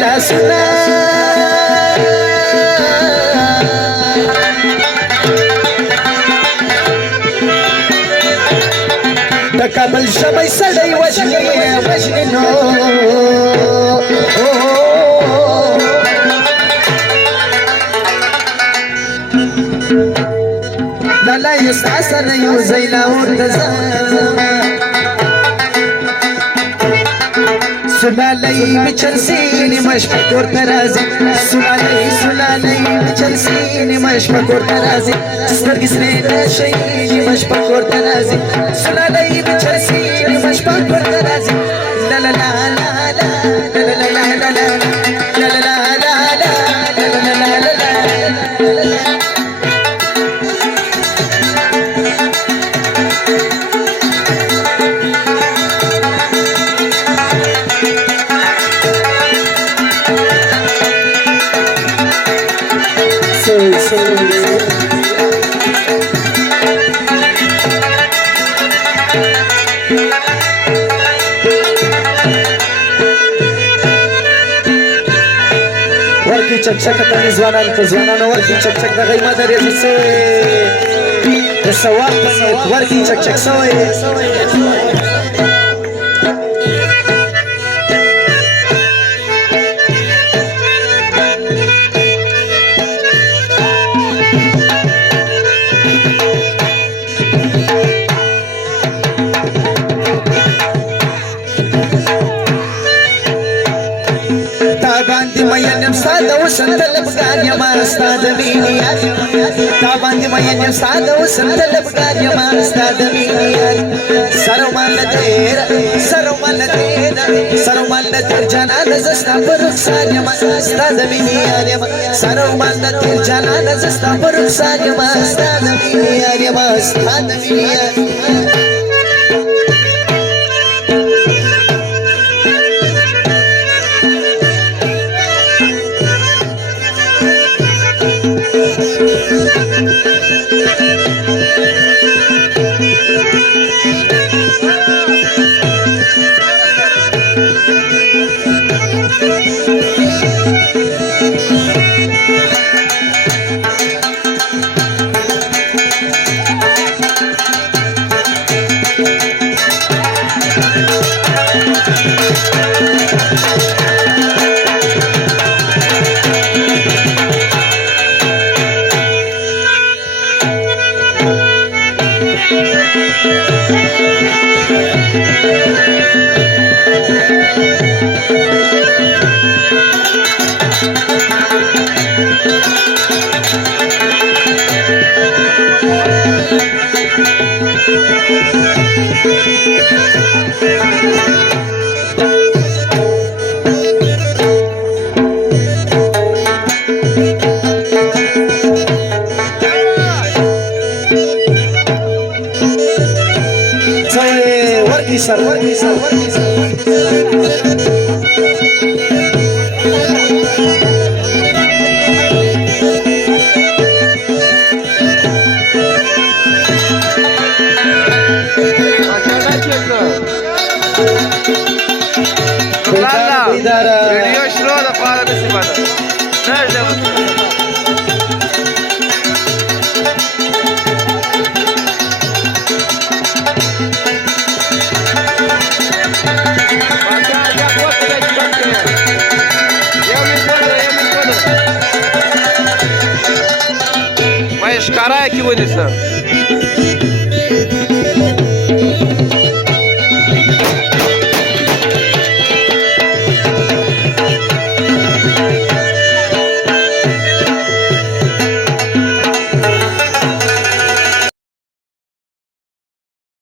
لاسونه د کابل ژبی سړی وژني نو لالا یې ستا سره یو ځای لاهور ته ځم سلالۍ مې چلسي نیمه شپه کور ته راځي سلالۍ مې چلسي نیمه شپه کور ته راځي سترګې سرې نه شي نیمه شپه کور ته راځي سلالۍ مې چلسي نیمه شپه کور ته راځي لا لا لا لا لا لا لا لا لا ورکی چک چک پنی زوانان ورکی چک چک دا غیمه در یزی سوی دا سواب پنیت ورکی چک چک سوی باندې مې نیم ساده وسندل بګار یم استاد مینیا تا باندې مې نیم ساده وسندل بګار یم استاد مینیا سرو مال تر جانان زستا پر رخصار یم استاد مینیا سرو مال تر جانان زستا پر رخصار یم استاد مینیا ورکی سر ویډیو شروع د پاره د سیمه ښکارا کې ونیسه